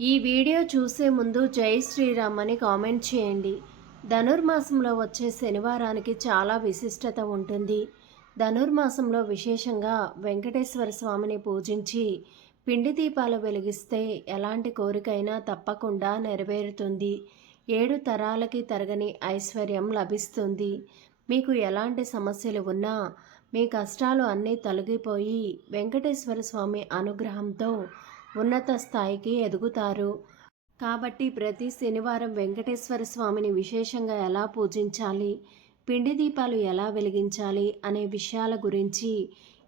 ఈ వీడియో చూసే ముందు జై శ్రీరామ్ అని కామెంట్ చేయండి. ధనుర్మాసంలో వచ్చే శనివారానికి చాలా విశిష్టత ఉంటుంది. ధనుర్మాసంలో విశేషంగా వెంకటేశ్వర స్వామిని పూజించి పిండి దీపాలు వెలిగిస్తే ఎలాంటి కోరికైనా తప్పకుండా నెరవేరుతుంది. ఏడు తరాలకి తరగని ఐశ్వర్యం లభిస్తుంది. మీకు ఎలాంటి సమస్యలు ఉన్నా మీ కష్టాలు అన్నీ తొలగిపోయి వెంకటేశ్వర స్వామి అనుగ్రహంతో ఉన్నత స్థాయికి ఎదుగుతారు. కాబట్టి ప్రతి శనివారం వెంకటేశ్వర స్వామిని విశేషంగా ఎలా పూజించాలి? పిండి దీపాలు ఎలా వెలిగించాలి? అనే విషయాల గురించి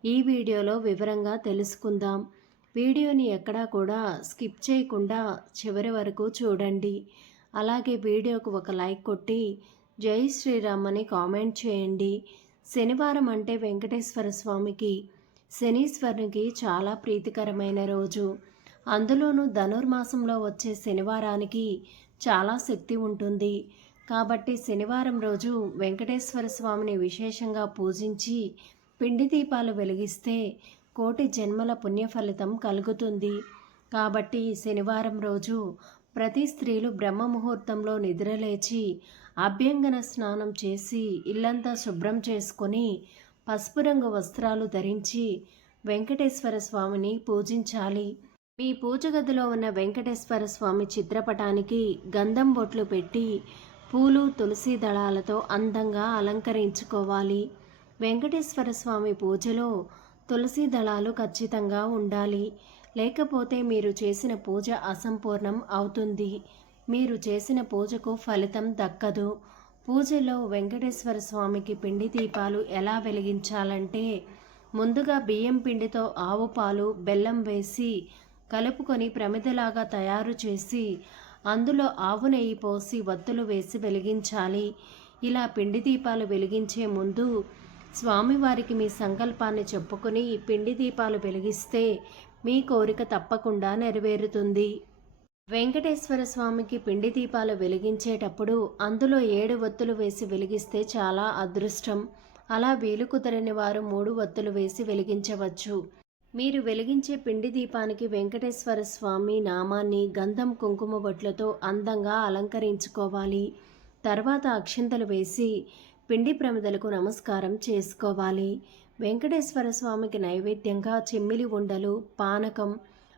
ఈ వీడియోలో వివరంగా తెలుసుకుందాం. వీడియోని ఎక్కడా కూడా స్కిప్ చేయకుండా చివరి వరకు చూడండి. అలాగే వీడియోకు ఒక లైక్ కొట్టి జై శ్రీరామ్ అని కామెంట్ చేయండి. శనివారం అంటే వెంకటేశ్వర స్వామికి శనీశ్వరునికి చాలా ప్రీతికరమైన రోజు. అందులోనూ ధనుర్మాసంలో వచ్చే శనివారానికి చాలా శక్తి ఉంటుంది. కాబట్టి శనివారం రోజు వెంకటేశ్వర స్వామిని విశేషంగా పూజించి పిండి దీపాలు వెలిగిస్తే కోటి జన్మల పుణ్యఫలితం కలుగుతుంది. కాబట్టి శనివారం రోజు ప్రతి స్త్రీలు బ్రహ్మ ముహూర్తంలో నిద్రలేచి అభ్యంగన స్నానం చేసి ఇల్లంతా శుభ్రం చేసుకొని పసుపు రంగు వస్త్రాలు ధరించి వెంకటేశ్వర స్వామిని పూజించాలి. మీ పూజ గదిలో ఉన్న వెంకటేశ్వర స్వామి చిత్రపటానికి గంధం బొట్లు పెట్టి పూలు తులసి దళాలతో అందంగా అలంకరించుకోవాలి. వెంకటేశ్వర స్వామి పూజలో తులసి దళాలు ఖచ్చితంగా ఉండాలి. లేకపోతే మీరు చేసిన పూజ అసంపూర్ణం అవుతుంది. మీరు చేసిన పూజకు ఫలితం దక్కదు. పూజలో వెంకటేశ్వర స్వామికి పిండి దీపాలు ఎలా వెలిగించాలంటే ముందుగా బియ్యం పిండితో ఆవు పాలు బెల్లం వేసి కలుపుకొని ప్రమిదలాగా తయారు చేసి అందులో ఆవు నెయ్యి పోసి వత్తులు వేసి వెలిగించాలి. ఇలా పిండి దీపాలు వెలిగించే ముందు స్వామివారికి మీ సంకల్పాన్ని చెప్పుకొని పిండి దీపాలు వెలిగిస్తే మీ కోరిక తప్పకుండా నెరవేరుతుంది. వెంకటేశ్వర స్వామికి పిండి దీపాలు వెలిగించేటప్పుడు అందులో ఏడు ఒత్తులు వేసి వెలిగిస్తే చాలా అదృష్టం. అలా వీలు కుదరని వారు మూడు ఒత్తులు వేసి వెలిగించవచ్చు. మీరు వెలిగించే పిండి దీపానికి వెంకటేశ్వర స్వామి నామాన్ని గంధం కుంకుమ బొట్లతో అందంగా అలంకరించుకోవాలి. తర్వాత అక్షింతలు వేసి పిండి ప్రమిదలకు నమస్కారం చేసుకోవాలి. వెంకటేశ్వర స్వామికి నైవేద్యంగా చెమ్మిలి ఉండలు పానకం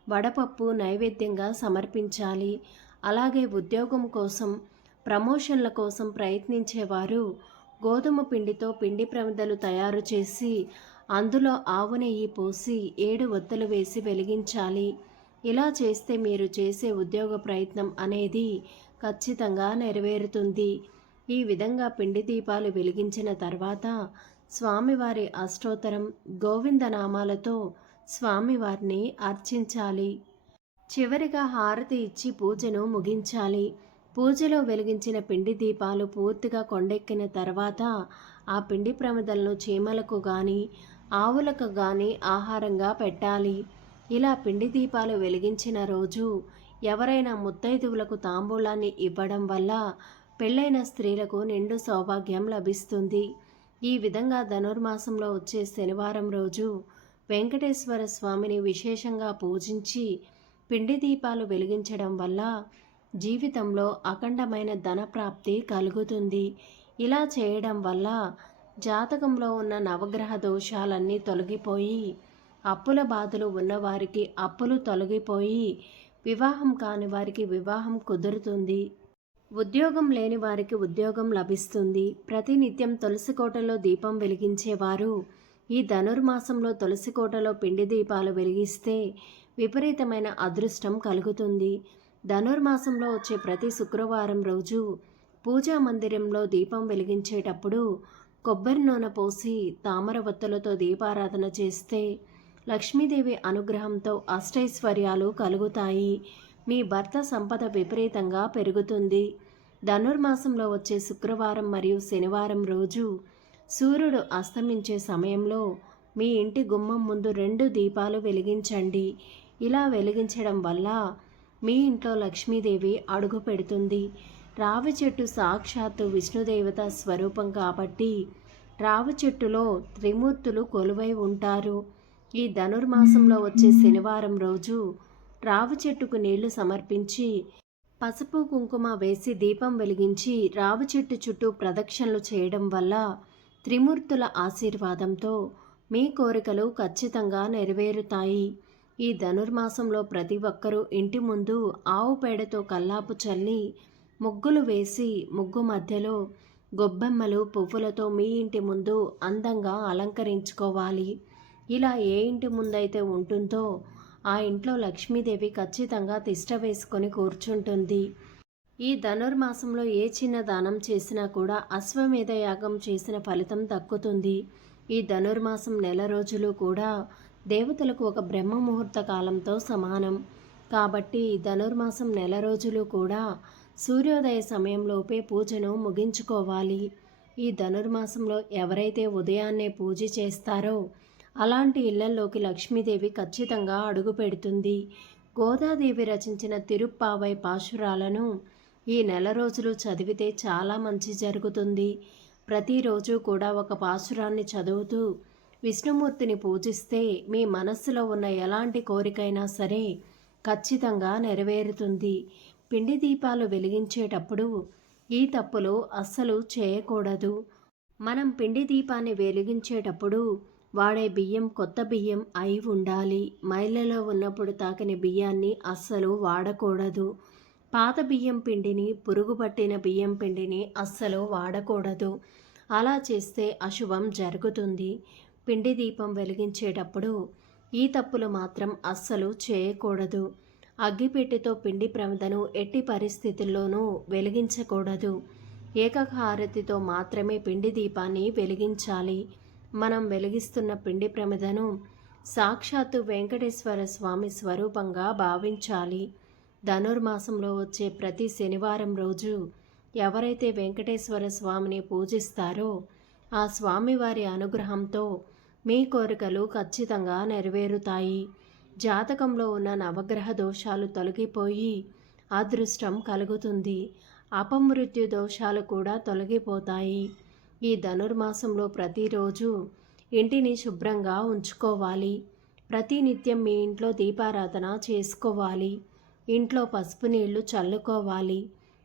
వడపప్పు నైవేద్యంగా సమర్పించాలి. అలాగే ఉద్యోగం కోసం ప్రమోషన్ల కోసం ప్రయత్నించేవారు గోధుమ పిండితో పిండి ప్రమిదలు తయారు చేసి అందులో ఆవు నెయ్యి పోసి ఏడు ఒత్తులు వేసి వెలిగించాలి. ఇలా చేస్తే మీరు చేసే ఉద్యోగ ప్రయత్నం అనేది ఖచ్చితంగా నెరవేరుతుంది. ఈ విధంగా పిండి దీపాలు వెలిగించిన తర్వాత స్వామివారి అష్టోత్తరం గోవిందనామాలతో స్వామివారిని అర్చించాలి. చివరిగా హారతి ఇచ్చి పూజను ముగించాలి. పూజలో వెలిగించిన పిండి దీపాలు పూర్తిగా కొండెక్కిన తర్వాత ఆ పిండి ప్రమిదలను చీమలకు కానీ ఆవులకు గాని ఆహారంగా పెట్టాలి. ఇలా పిండి దీపాలు వెలిగించిన రోజు ఎవరైనా ముత్తైదువులకు తాంబూలాన్ని ఇవ్వడం వల్ల పెళ్ళైన స్త్రీలకు నిండు సౌభాగ్యం లభిస్తుంది. ఈ విధంగా ధనుర్మాసంలో వచ్చే శనివారం రోజు వెంకటేశ్వర స్వామిని విశేషంగా పూజించి పిండి దీపాలు వెలిగించడం వల్ల జీవితంలో అఖండమైన ధనప్రాప్తి కలుగుతుంది. ఇలా చేయడం వల్ల జాతకంలో ఉన్న నవగ్రహ దోషాలన్నీ తొలగిపోయి అప్పుల బాధలు ఉన్నవారికి అప్పులు తొలగిపోయి వివాహం కాని వారికి వివాహం కుదురుతుంది. ఉద్యోగం లేని వారికి ఉద్యోగం లభిస్తుంది. ప్రతినిత్యం తులసి కోటలో దీపం వెలిగించేవారు ఈ ధనుర్మాసంలో తులసి కోటలో పిండి దీపాలు వెలిగిస్తే విపరీతమైన అదృష్టం కలుగుతుంది. ధనుర్మాసంలో వచ్చే ప్రతి శుక్రవారం రోజు పూజా మందిరంలో దీపం వెలిగించేటప్పుడు కొబ్బరి నూనె పోసి తామరవత్తులతో దీపారాధన చేస్తే లక్ష్మీదేవి అనుగ్రహంతో అష్టైశ్వర్యాలు కలుగుతాయి. మీ భర్త సంపద విపరీతంగా పెరుగుతుంది. ధనుర్మాసంలో వచ్చే శుక్రవారం మరియు శనివారం రోజు సూర్యుడు అస్తమించే సమయంలో మీ ఇంటి గుమ్మం ముందు రెండు దీపాలు వెలిగించండి. ఇలా వెలిగించడం వల్ల మీ ఇంట్లో లక్ష్మీదేవి అడుగు పెడుతుంది. రావి చెట్టు సాక్షాత్తు విష్ణుదేవత స్వరూపం కాబట్టి రావి చెట్టులో త్రిమూర్తులు కొలువై ఉంటారు. ఈ ధనుర్మాసంలో వచ్చే శనివారం రోజు రావి చెట్టుకు నీళ్ళు సమర్పించి పసుపు కుంకుమ వేసి దీపం వెలిగించి రావి చెట్టు చుట్టూ ప్రదక్షిణలు చేయడం వల్ల త్రిమూర్తుల ఆశీర్వాదంతో మీ కోరికలు ఖచ్చితంగా నెరవేరుతాయి. ఈ ధనుర్మాసంలో ప్రతి ఒక్కరూ ఇంటి ముందు ఆవు పేడతో కల్లాపు చల్లి ముగ్గులు వేసి ముగ్గు మధ్యలో గొబ్బెమ్మలు పువ్వులతో మీ ఇంటి ముందు అందంగా అలంకరించుకోవాలి. ఇలా ఏ ఇంటి ముందైతే ఉంటుందో ఆ ఇంట్లో లక్ష్మీదేవి ఖచ్చితంగా తిష్ట వేసుకొని కూర్చుంటుంది. ఈ ధనుర్మాసంలో ఏ చిన్న దానం చేసినా కూడా అశ్వమేధ యాగం చేసిన ఫలితం దక్కుతుంది. ఈ ధనుర్మాసం నెల రోజులు కూడా దేవతలకు ఒక బ్రహ్మ ముహూర్త కాలంతో సమానం. కాబట్టి ధనుర్మాసం నెల రోజులు కూడా సూర్యోదయ సమయంలోపే పూజను ముగించుకోవాలి. ఈ ధనుర్మాసంలో ఎవరైతే ఉదయాన్నే పూజ చేస్తారో అలాంటి ఇళ్ళలోకి లక్ష్మీదేవి ఖచ్చితంగా అడుగు పెడుతుంది. గోదాదేవి రచించిన తిరుప్పావై పాశురాలను ఈ నెల రోజులు చదివితే చాలా మంచి జరుగుతుంది. ప్రతిరోజు కూడా ఒక పాశురాన్ని చదువుతూ విష్ణుమూర్తిని పూజిస్తే మీ మనస్సులో ఉన్న ఎలాంటి కోరికైనా సరే ఖచ్చితంగా నెరవేరుతుంది. పిండి దీపాలు వెలిగించేటప్పుడు ఈ తప్పులు అస్సలు చేయకూడదు. మనం పిండి దీపాన్ని వెలిగించేటప్పుడు వాడే బియ్యం కొత్త బియ్యం అయి ఉండాలి. మైళ్ళలో ఉన్నప్పుడు తాకిన బియ్యాన్ని అస్సలు వాడకూడదు. పాత బియ్యం పిండిని పురుగు పట్టిన బియ్యం పిండిని అస్సలు వాడకూడదు. అలా చేస్తే అశుభం జరుగుతుంది. పిండి దీపం వెలిగించేటప్పుడు ఈ తప్పులు మాత్రం అస్సలు చేయకూడదు. అగ్గిపెట్టెతో పిండి ప్రమిదను ఎట్టి పరిస్థితుల్లోనూ వెలిగించకూడదు. ఏకహారతితో మాత్రమే పిండి దీపాన్ని వెలిగించాలి. మనం వెలిగిస్తున్న పిండి ప్రమిదను సాక్షాత్తు వెంకటేశ్వర స్వామి స్వరూపంగా భావించాలి. ధనుర్మాసంలో వచ్చే ప్రతి శనివారం రోజు ఎవరైతే వెంకటేశ్వర స్వామిని పూజిస్తారో ఆ స్వామివారి అనుగ్రహంతో మీ కోరికలు ఖచ్చితంగా నెరవేరుతాయి. జాతకంలో ఉన్న నవగ్రహ దోషాలు తొలగిపోయి అదృష్టం కలుగుతుంది. అపమృత్యు దోషాలు కూడా తొలగిపోతాయి. ఈ ధనుర్మాసంలో ప్రతిరోజు ఇంటిని శుభ్రంగా ఉంచుకోవాలి. ప్రతినిత్యం మీ ఇంట్లో దీపారాధన చేసుకోవాలి. ఇంట్లో పసుపు నీళ్ళు చల్లుకోవాలి.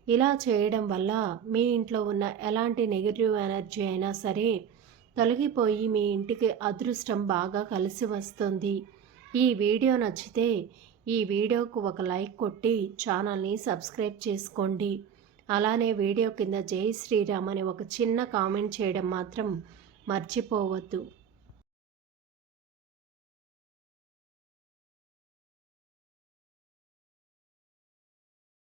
ఇలా చేయడం వల్ల మీ ఇంట్లో ఉన్న ఎలాంటి నెగిటివ్ ఎనర్జీ అయినా సరే తొలగిపోయి మీ ఇంటికి అదృష్టం బాగా కలిసి వస్తుంది. ఈ వీడియో నచ్చితే ఈ వీడియోకు ఒక లైక్ కొట్టి ఛానల్ని సబ్స్క్రైబ్ చేసుకోండి. అలానే వీడియో కింద జై శ్రీరామ్ అని ఒక చిన్న కామెంట్ చేయడం మాత్రం మర్చిపోవద్దు.